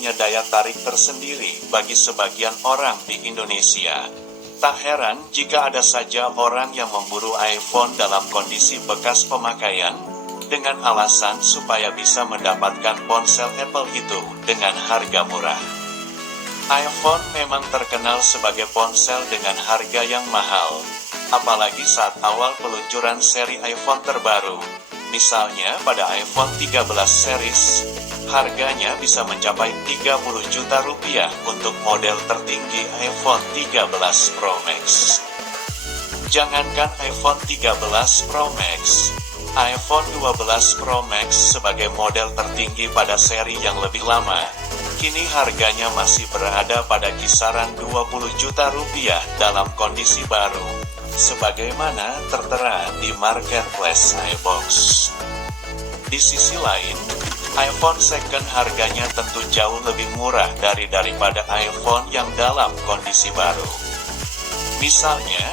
punya daya tarik tersendiri bagi sebagian orang di Indonesia. Tak heran jika ada saja orang yang memburu iPhone dalam kondisi bekas pemakaian, dengan alasan supaya bisa mendapatkan ponsel Apple itu dengan harga murah. iPhone memang terkenal sebagai ponsel dengan harga yang mahal, apalagi saat awal peluncuran seri iPhone terbaru. Misalnya pada iPhone 13 series, harganya bisa mencapai 30 juta rupiah untuk model tertinggi iPhone 13 Pro Max. Jangankan iPhone 13 Pro Max, iPhone 12 Pro Max sebagai model tertinggi pada seri yang lebih lama, kini harganya masih berada pada kisaran 20 juta rupiah dalam kondisi baru, sebagaimana tertera di marketplace iBox. Di sisi lain, iPhone second harganya tentu jauh lebih murah daripada iPhone yang dalam kondisi baru. Misalnya,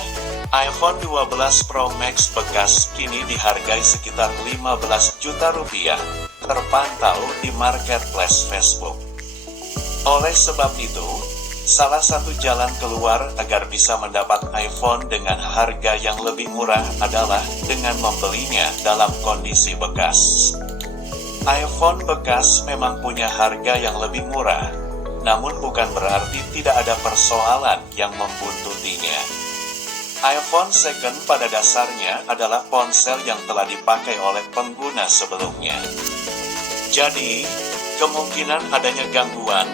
iPhone 12 Pro Max bekas kini dihargai sekitar 15 juta rupiah, terpantau di marketplace Facebook. Oleh sebab itu, salah satu jalan keluar agar bisa mendapat iPhone dengan harga yang lebih murah adalah dengan membelinya dalam kondisi bekas. iPhone bekas memang punya harga yang lebih murah, namun bukan berarti tidak ada persoalan yang membuntutinya. iPhone second pada dasarnya adalah ponsel yang telah dipakai oleh pengguna sebelumnya. Jadi, kemungkinan adanya gangguan,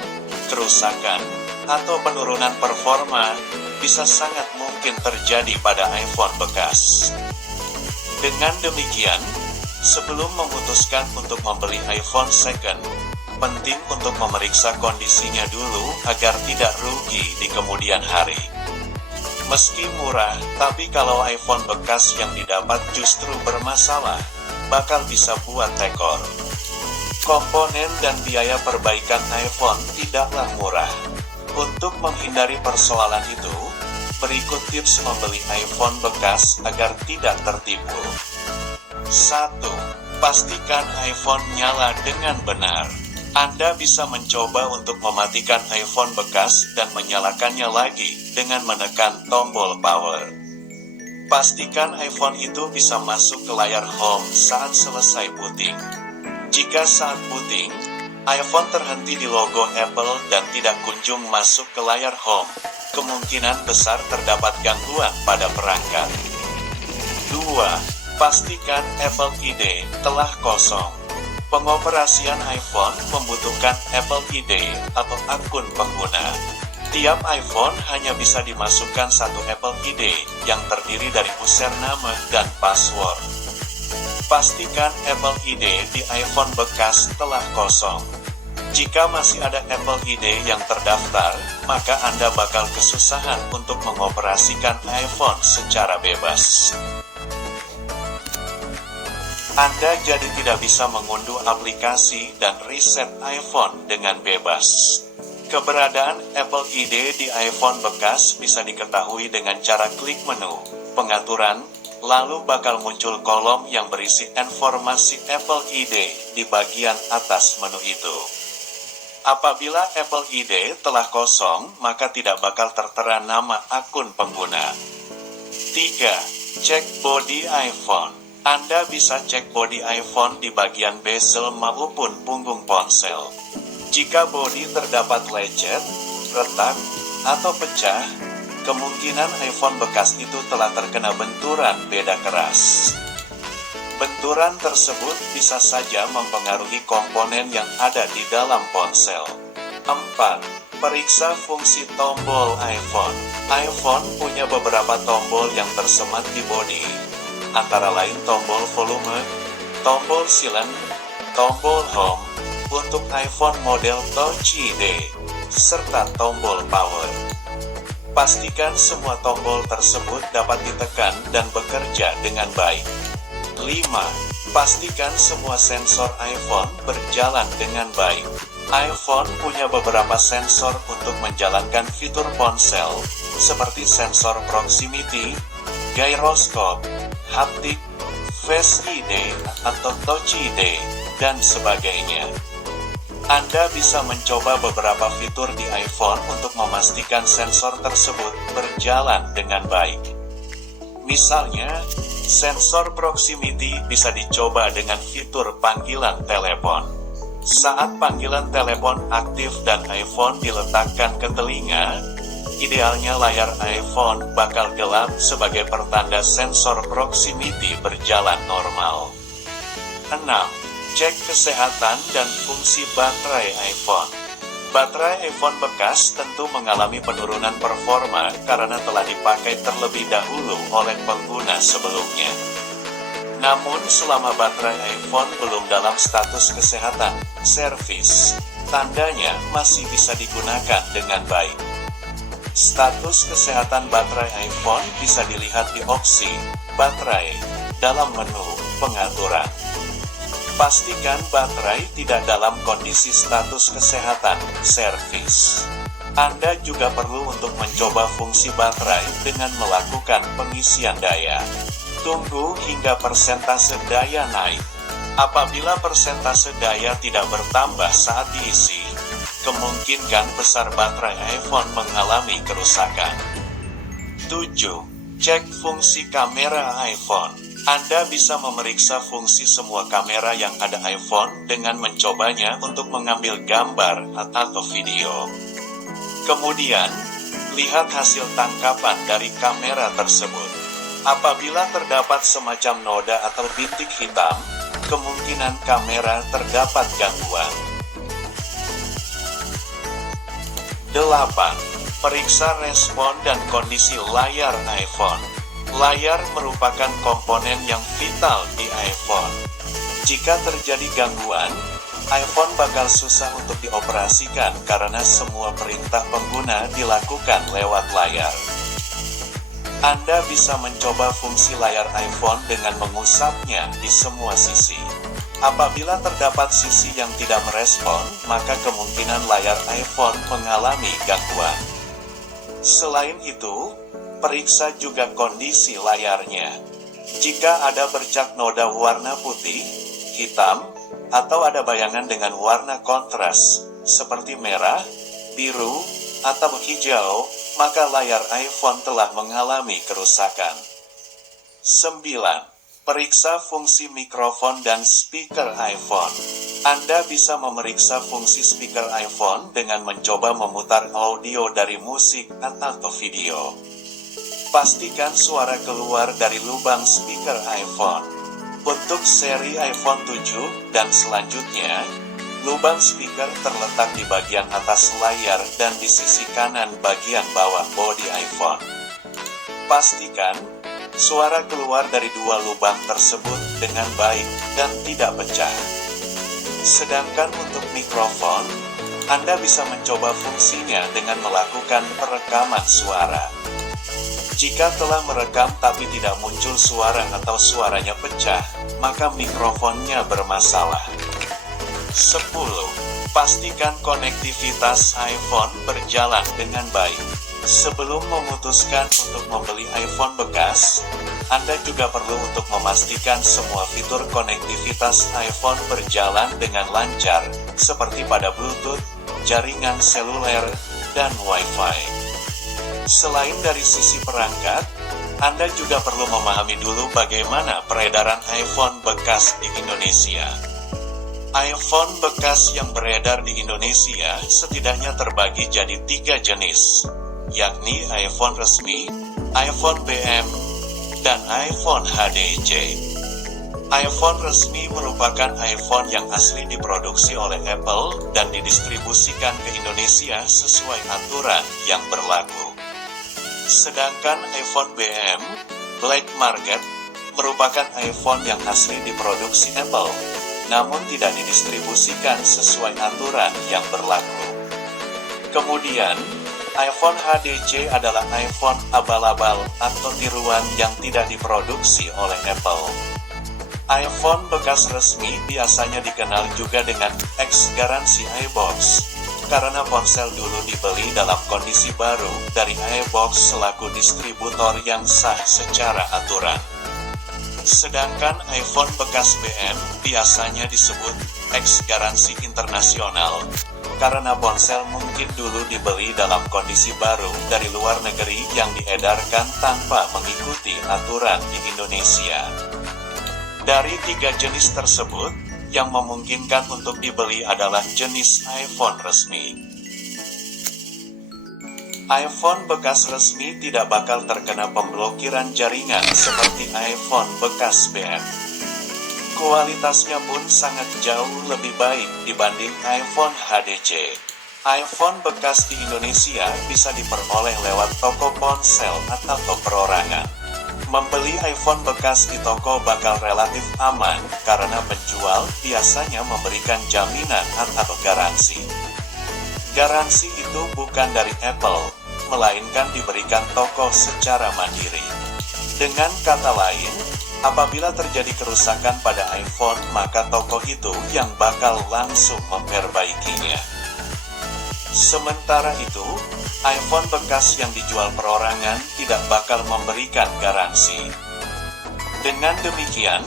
kerusakan, atau penurunan performa bisa sangat mungkin terjadi pada iPhone bekas. Dengan demikian, sebelum memutuskan untuk membeli iPhone second, penting untuk memeriksa kondisinya dulu agar tidak rugi di kemudian hari. Meski murah, tapi kalau iPhone bekas yang didapat justru bermasalah, bakal bisa buat tekor. Komponen dan biaya perbaikan iPhone tidaklah murah. Untuk menghindari persoalan itu, berikut tips membeli iPhone bekas agar tidak tertipu. 1. Pastikan iPhone nyala dengan benar. Anda bisa mencoba untuk mematikan iPhone bekas dan menyalakannya lagi dengan menekan tombol power. Pastikan iPhone itu bisa masuk ke layar home saat selesai booting. Jika saat booting, iPhone terhenti di logo Apple dan tidak kunjung masuk ke layar home, kemungkinan besar terdapat gangguan pada perangkat. 2. Pastikan Apple ID telah kosong. Pengoperasian iPhone membutuhkan Apple ID atau akun pengguna. Tiap iPhone hanya bisa dimasukkan satu Apple ID yang terdiri dari username dan password. Pastikan Apple ID di iPhone bekas telah kosong. Jika masih ada Apple ID yang terdaftar, maka Anda bakal kesusahan untuk mengoperasikan iPhone secara bebas. Anda jadi tidak bisa mengunduh aplikasi dan reset iPhone dengan bebas. Keberadaan Apple ID di iPhone bekas bisa diketahui dengan cara klik menu, pengaturan, lalu bakal muncul kolom yang berisi informasi Apple ID di bagian atas menu itu. Apabila Apple ID telah kosong, maka tidak bakal tertera nama akun pengguna. 3. Cek bodi iPhone. Anda bisa cek bodi iPhone di bagian bezel maupun punggung ponsel. Jika bodi terdapat lecet, retak, atau pecah, kemungkinan iPhone bekas itu telah terkena benturan beda keras. Benturan tersebut bisa saja mempengaruhi komponen yang ada di dalam ponsel. 4. Periksa fungsi tombol iPhone. iPhone punya beberapa tombol yang tersemat di bodi, antara lain tombol volume, tombol silent, tombol home, untuk iPhone model Touch ID, serta tombol power. Pastikan semua tombol tersebut dapat ditekan dan bekerja dengan baik. 5. Pastikan semua sensor iPhone berjalan dengan baik. iPhone punya beberapa sensor untuk menjalankan fitur ponsel, seperti sensor proximity, gyroscope, haptik, Face ID atau Touch ID, dan sebagainya. Anda bisa mencoba beberapa fitur di iPhone untuk memastikan sensor tersebut berjalan dengan baik. Misalnya, sensor proximity bisa dicoba dengan fitur panggilan telepon. Saat panggilan telepon aktif dan iPhone diletakkan ke telinga, idealnya layar iPhone bakal gelap sebagai pertanda sensor proximity berjalan normal. 6. Cek kesehatan dan fungsi baterai iPhone. Baterai iPhone bekas tentu mengalami penurunan performa karena telah dipakai terlebih dahulu oleh pengguna sebelumnya. Namun selama baterai iPhone belum dalam status kesehatan, servis, tandanya masih bisa digunakan dengan baik. Status kesehatan baterai iPhone bisa dilihat di opsi baterai dalam menu pengaturan. Pastikan baterai tidak dalam kondisi status kesehatan, servis. Anda juga perlu untuk mencoba fungsi baterai dengan melakukan pengisian daya. Tunggu hingga persentase daya naik. Apabila persentase daya tidak bertambah saat diisi, kemungkinan besar baterai iPhone mengalami kerusakan. 7. Cek fungsi kamera iPhone. Anda bisa memeriksa fungsi semua kamera yang ada iPhone dengan mencobanya untuk mengambil gambar atau video. Kemudian, lihat hasil tangkapan dari kamera tersebut. Apabila terdapat semacam noda atau bintik hitam, kemungkinan kamera terdapat gangguan. 8. Periksa respon dan kondisi layar iPhone. Layar merupakan komponen yang vital di iPhone. Jika terjadi gangguan, iPhone bakal susah untuk dioperasikan karena semua perintah pengguna dilakukan lewat layar. Anda bisa mencoba fungsi layar iPhone dengan mengusapnya di semua sisi. Apabila terdapat sisi yang tidak merespon, maka kemungkinan layar iPhone mengalami gangguan. Selain itu, periksa juga kondisi layarnya. Jika ada bercak noda warna putih, hitam, atau ada bayangan dengan warna kontras, seperti merah, biru, atau hijau, maka layar iPhone telah mengalami kerusakan. 9. Periksa fungsi mikrofon dan speaker iPhone. Anda bisa memeriksa fungsi speaker iPhone dengan mencoba memutar audio dari musik atau video. Pastikan suara keluar dari lubang speaker iPhone. Untuk seri iPhone 7 dan selanjutnya, lubang speaker terletak di bagian atas layar dan di sisi kanan bagian bawah bodi iPhone. Pastikan suara keluar dari dua lubang tersebut dengan baik dan tidak pecah. Sedangkan untuk mikrofon, Anda bisa mencoba fungsinya dengan melakukan perekaman suara. Jika telah merekam tapi tidak muncul suara atau suaranya pecah, maka mikrofonnya bermasalah. 10. Pastikan konektivitas iPhone berjalan dengan baik. Sebelum memutuskan untuk membeli iPhone bekas, Anda juga perlu untuk memastikan semua fitur konektivitas iPhone berjalan dengan lancar, seperti pada Bluetooth, jaringan seluler, dan Wi-Fi. Selain dari sisi perangkat, Anda juga perlu memahami dulu bagaimana peredaran iPhone bekas di Indonesia. iPhone bekas yang beredar di Indonesia setidaknya terbagi jadi 3 jenis, yakni iPhone resmi, iPhone BM, dan iPhone HDC. iPhone resmi merupakan iPhone yang asli diproduksi oleh Apple dan didistribusikan ke Indonesia sesuai aturan yang berlaku. Sedangkan iPhone BM, Black Market, merupakan iPhone yang asli diproduksi Apple, namun tidak didistribusikan sesuai aturan yang berlaku. Kemudian, iPhone HDC adalah iPhone abal-abal atau tiruan yang tidak diproduksi oleh Apple. iPhone bekas resmi biasanya dikenal juga dengan X garansi iBox, karena ponsel dulu dibeli dalam kondisi baru dari iBox selaku distributor yang sah secara aturan. Sedangkan iPhone bekas BM biasanya disebut X garansi internasional, karena ponsel mungkin dulu dibeli dalam kondisi baru dari luar negeri yang diedarkan tanpa mengikuti aturan di Indonesia. Dari 3 jenis tersebut, yang memungkinkan untuk dibeli adalah jenis iPhone resmi. iPhone bekas resmi tidak bakal terkena pemblokiran jaringan seperti iPhone bekas BM. Kualitasnya pun sangat jauh lebih baik dibanding iPhone HDC. iPhone bekas di Indonesia bisa diperoleh lewat toko ponsel atau perorangan. Membeli iPhone bekas di toko bakal relatif aman karena penjual biasanya memberikan jaminan atau garansi. Garansi itu bukan dari Apple, melainkan diberikan toko secara mandiri. Dengan kata lain, apabila terjadi kerusakan pada iPhone, maka toko itu yang bakal langsung memperbaikinya. Sementara itu, iPhone bekas yang dijual perorangan tidak bakal memberikan garansi. Dengan demikian,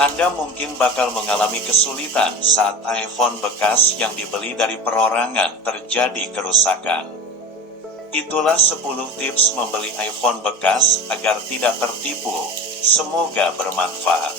Anda mungkin bakal mengalami kesulitan saat iPhone bekas yang dibeli dari perorangan terjadi kerusakan. Itulah 10 tips membeli iPhone bekas agar tidak tertipu. Semoga bermanfaat.